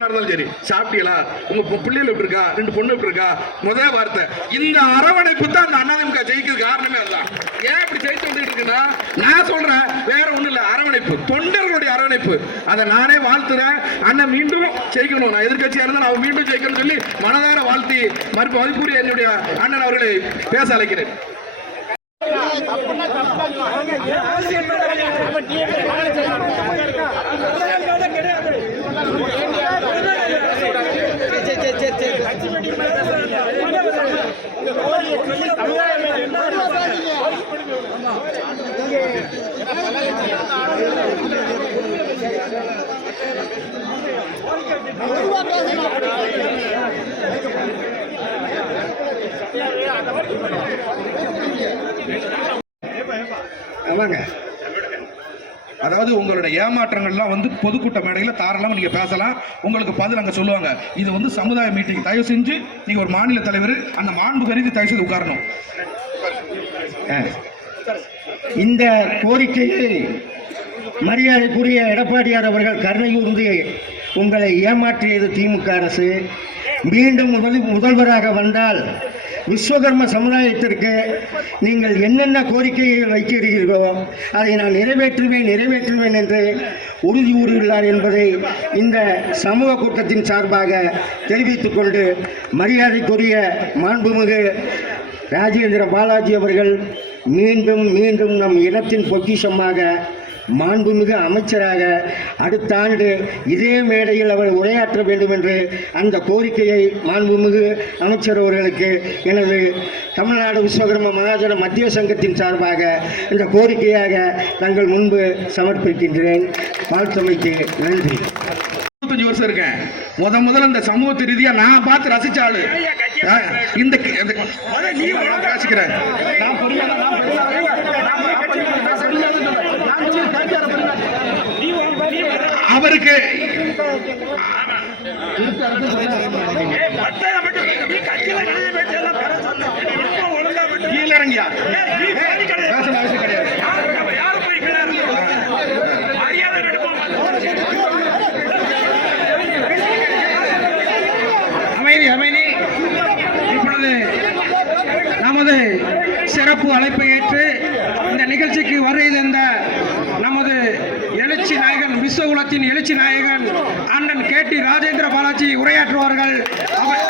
இருந்தாலும் சரி சாப்பிட்டீங்களா? உங்க பிள்ளைகள் எப்படி இருக்கா? ரெண்டு பொண்ணு எப்படி இருக்கா? முதல் வார்த்தை. இந்த அரவணைப்பு தான் அந்த அண்ணாதிமுக ஜெயிக்கிறது காரணமே அதுதான். ஏன் இப்படி ஜெயிச்சு வந்துட்டு இருக்குன்னா நான் சொல்றேன் வேற ஒண்ணும் இல்ல அரவணைப்பு. தொண்டர்களுடைய அரவணைப்பு. அதை நானே வாழ்த்துறேன். அண்ணன் மீண்டும் ஜெயிக்கணும். நான் எதிர்க்கட்சியா இருந்தா நான் மீண்டும் ஜெயிக்கணும்னு சொல்லி மனதார வாழ்த்தி மறுப்பு மதிப்புரிய என்னுடைய அண்ணன் அவர்களை பேச அழைக்கிறேன். ஆமாங்க அதாவது உங்களோட ஏமாற்றங்கள்லாம் வந்து பொதுக்கூட்ட மேடையில் தாராளமாக நீங்கள் பேசலாம். உங்களுக்கு பதில் அங்கே சொல்லுவாங்க. இது வந்து சமுதாய மீட்டிங். தயவு செஞ்சு நீங்கள் ஒரு மாநில தலைவர் அந்த மாண்பு கருதி தயவு செய்து உட்காரணும். இந்த கோரிக்கையை மரியாதைக்குரிய எடப்பாடியார் அவர்கள் கருணையூர்ந்து உங்களை ஏமாற்றியது திமுக அரசு. மீண்டும் முதல் முதல்வராக வந்தால் விஸ்வகர்ம சமுதாயத்திற்கு நீங்கள் என்னென்ன கோரிக்கைகள் வைக்கிறீர்களோ அதை நான் நிறைவேற்றுவேன் நிறைவேற்றுவேன் என்று உறுதி கூறுகிறார் என்பதை இந்த சமூக கூட்டத்தின் சார்பாக தெரிவித்துக் கொண்டு மரியாதைக்குரிய மாண்புமிகு ராஜேந்திர பாலாஜி அவர்கள் மீண்டும் மீண்டும் நம் இனத்தின் பொக்கிஷமாக மாண்புமிகு அமைச்சராக அடுத்த ஆண்டு இதே மேடையில் அவர் உரையாற்ற வேண்டும் என்று அந்த கோரிக்கையை மாண்புமிகு அமைச்சர் அவர்களுக்கு எனது தமிழ்நாடு விஸ்வகர்ம மகாஜன மத்திய சங்கத்தின் சார்பாக இந்த கோரிக்கையாக தங்கள் முன்பு சமர்ப்பிக்கின்றேன். வாழ்த்தமைக்கு நன்றி. இருபத்தஞ்சு வருஷம் இருக்கேன். முத முதல்ல இந்த சமூகத்து ரீதியா நான் பார்த்து ரசிச்ச ஆளு அஹ், இந்த இந்த- நான் பேசிக்கிறேன் நான் பொறுமையா தான், நான் பெரியார் இல்ல. நான் பெரியார், நான் பெரியார் இல்ல. நான் வந்து கேட்டியார பெரியார். இருக்கு. அமைதி அமைதி. இப்பொழுது நமது சிறப்பு அழைப்பை ஏற்று இந்த நிகழ்ச்சிக்கு வருகை தந்த நமது எழுச்சி நாயகன் விஸ்வகுலத்தின் எழுச்சி நாயகன் அண்ணன் கே டி ராஜேந்திர பாலாஜி உரையாற்றுவார்கள். அவர்